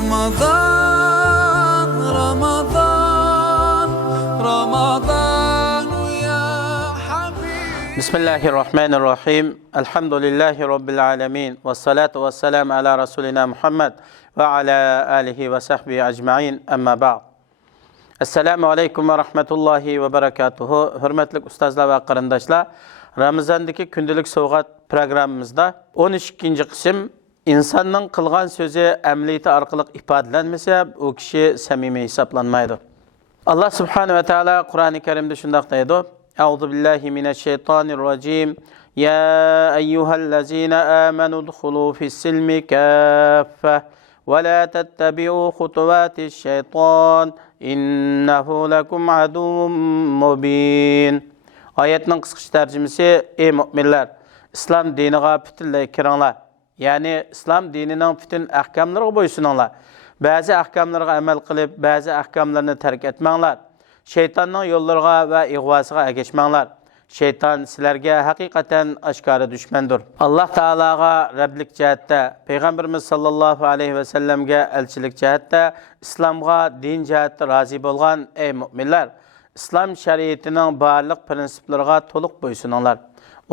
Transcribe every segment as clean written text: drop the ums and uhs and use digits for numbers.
Ramazan, Ramazan, Ramazan ya Habib. Bismillahirrahmanirrahim. Elhamdülillahi Rabbil alemin. Ve salatu ve selamu ala Resulina Muhammed ve ala alihi ve sahbihi ecma'in. Amma ba'd. Esselamu aleyküm ve rahmetullahi ve berekatuhu. Hürmetli ustazlar ve qarindoshlar, Ramazandagi kundalik sovg'at programmamizda 12. qism insonning qilgan so'zi amaliyati orqali ifodalanmasa, u kishi samimiy hisoblanmaydi. Allah subhanahu va taolo Qur'oni Karimda shunday deydi: A'udhu billahi mineşşeytanirracim. Ya eyyuhellezina amanu udkhulu fis-silmi kaffe ve la tettebi'u hutuvatiş-şeytan innehu lekum aduvvun mubin. Ayetning qisqacha tarjimasi: Ey mu'minlar, islom diniga butunlay kiringlar. Ya'ni islom dinining butun ahkomlariga bo'ysuninglar. Ba'zi ahkomlarga amal qilib, ba'zi ahkomlarni tark etmanglar. Şeytanning yo'llariga va ig'vosiga ergashmanglar. Şeytan sizlarga haqiqatan oshkora dushmandir. Alloh taologa rablik jihatda, payg'ambarimiz sallallohu alayhi va sallamga elchilik jihatda, islomga din jihatda rozi bo'lgan ey mu'minlar, islom shariatining barliq prinsiplariga to'liq bo'ysuninglar.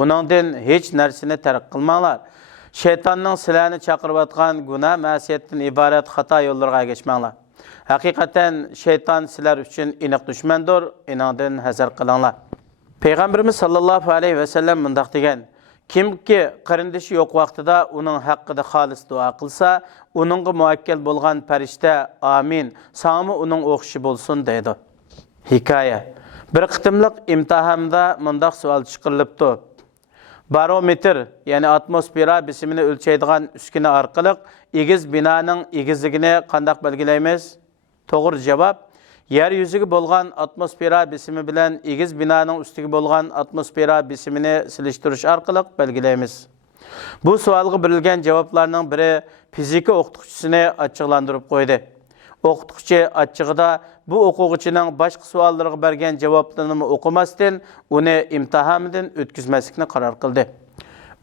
Uningdan hech narsani tark qilmanglar. Şeytanning sizlarni chaqirayotgan gunoh ma'siyatdan iborat xato yo'llarga ergashmanglar. Haqiqatan şeytan sizlar uchun aniq dushmandir. Iningdan hazar qilinglar. Peygamberimiz sallallohu alayhi va sallam mundaq degan: kimki qarindoshi yo'q vaqtida uning haqqida xolis duo qilsa, uningga muvakkal bo'lgan farishta amin, sami uning o'xishi bo'lsin deydi. Hikoya. Bir qitimliq imtihonda mundaq savol chiqarilibdi. Barometr, ya'ni atmosfera besimini o'lchaydigan uskuna orqali egiz binoning egizligini qanday belgilaymiz? To'g'ri javob: yer yuziga bo'lgan atmosfera besimi bilan egiz binoning ustiga bo'lgan atmosfera besimini silishtirish orqali belgilaymiz. Bu savolga berilgan javoblarning biri fizika o'qituvchisini ochiqlantirib qo'ydi. O'qituvchi ochiqida bu o'quvchining boshqa savollarga bergan javoblarini o'qimasdan uni imtihondan o'tkazmaslikni qaror qildi.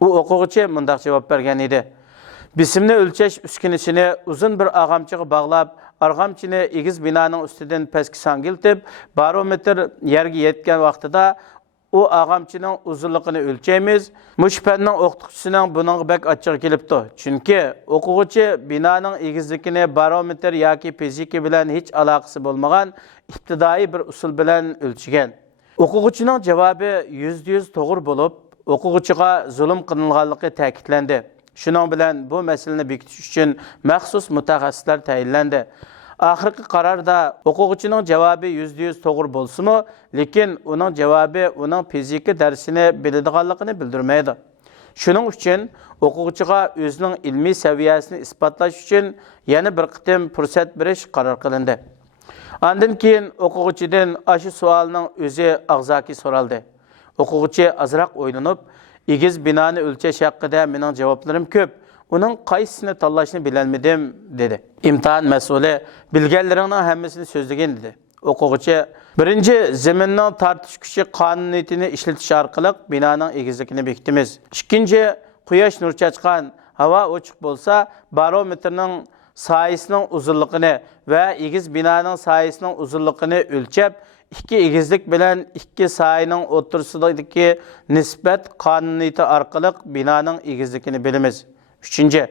U o'quvchi mundaq javob bergan edi: Bisimni o'lchash uskunasini uzun bir ag'amchiga bog'lab, arg'amchini egiz binoning ustidan pastga sangiltib, barometr yerga yetgan vaqtida u ag'amchining uzunligini o'lchaymiz. Mushfanning o'qituvchisining buningga bak ochiq kelibdi. Chunki o'quvchi binoning egizligini barometr yoki fizika bilan hech aloqasi bo'lmagan ibtidoiy bir usul bilan o'lchagan. O'quvchining javobi %100 to'g'ri bo'lib, o'quvchiga zulm qilinganligi ta'kidlandi. Shuning bilan bu masalani bekitish uchun maxsus mutaxassislar tayinlandi. Oxirgi qarorda o'quvchining javobi %100 to'g'ri bo'lsa-mu, lekin uning javobi uning fizika darsini biladiganligini bildirmaydi. Shuning uchun o'quvchiga o'zining ilmiy saviyasini isbotlash uchun yana bir qitim fursat berish qaror qilindi. Ondan keyin o'quvchidan shu savolning o'zi og'zaki so'raldi. O'quvchi azroq o'ylanib, egiz binoni o'lchash haqida mening javoblarim ko'p. Uning qaysini tanlashni bilolmadim dedi. İmtihan mas'uli bilganlaringning hammasini so'zlagan dedi. O'quvchi: birinchi, zaminning tortish kuchi qonuniyatini ishlatish orqali binoning egizligini bekitamiz. Ikkinchi, quyosh nur chaqgan, havo ochiq bo'lsa, barometrning soyasining uzunligini va egiz binoning soyasining uzunligini o'lchab, ikki egizlik bilan ikki soyaning o'rtasidagi nisbat qonuniyati orqali binoning egizligini bilamiz. Üçüncü,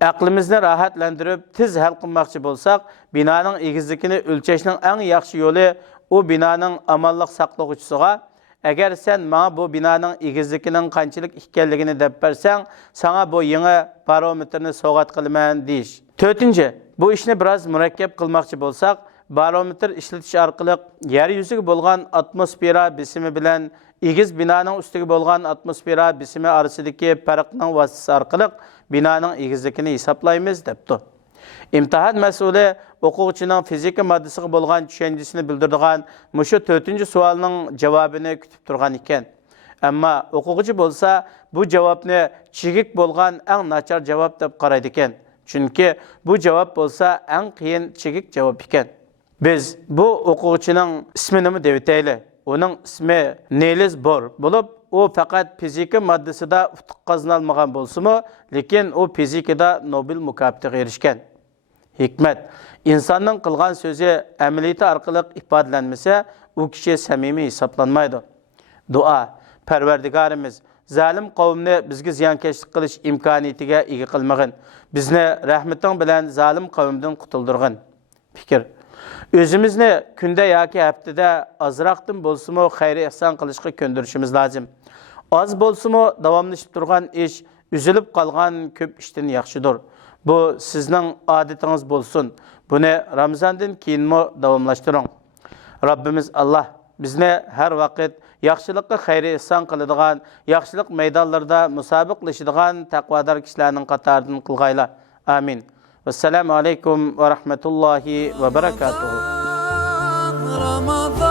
aqlimizni rahatlantirib, tiz hal qilmoqchi bo'lsak, binoning egizligini o'lchashning eng yaxshi yo'li u binoning amonlik saqlovchisiga agar sen menga bu binoning egizligining qanchalik ekanligini deb bersang, sana bu yangi barometrni sovg'at qilaman deyish. To'rtinchi, bu ishni biroz murakkab qilmoqchi bo'lsak, barometr ishlatish orqali yer yuziga bo'lgan atmosfera besimi bilan egiz binoning ustiga bo'lgan atmosfera besimi orasidagi farqning vasitasi orqali binoning egizligini hisoblaymiz debdi. İmtihon mas'uli o'quvchining fizika moddasiga bo'lgan tushunchasini bildiradigan mushu 4-savolning javobini kutib turgan ekan. Ammo o'quvchi bo'lsa, bu javobni chigik bo'lgan eng nachar javob deb qaraydi ekan. Chunki bu javob bo'lsa eng qiyin chigik javob ekan. Biz bu o'quvchining ismini deb aytaylik. Uning ismi Niels Bohr bo'lib, u faqat fizika moddasida utuq qozonolmagan bo'lsa-mu, lekin u fizikada Nobel mukofotiga erishgan. hikmet. İnsanın qilgan so'zi amaliyati orqali ifodalanmasa, u kishi samimiy hisoblanmaydi. Dua. Parvardigorimiz, zalim qavmni bizga ziyonkashlik qilish imkoniyatiga ega qilmag'in. Bizni rahmating bilan zalim qavmdan qutuldirg'in. Fikr. O'zimizni kunda yoki haftada azroqdan bo'lsa-mu xayr ihson qilishga ko'ndirishimiz lozim. Az bo'lsa-mu davomlashib turgan ish üzülüp qolgan ko'p ishdan yaxshidir. Bu sizning odatingiz bo'lsin. Buni Ramazondan keyinmi davomlashtiring. Rabbimiz Allah bizni har vaqt yaxshilikqa xayr ihson qiladigan, yaxshilik maydonlarida musobiqlashadigan taqvodor kishilarning qatoridan qilg'ayla. Amin. Assalomu alaykum va rahmatullohi va barakatuh. Ramazan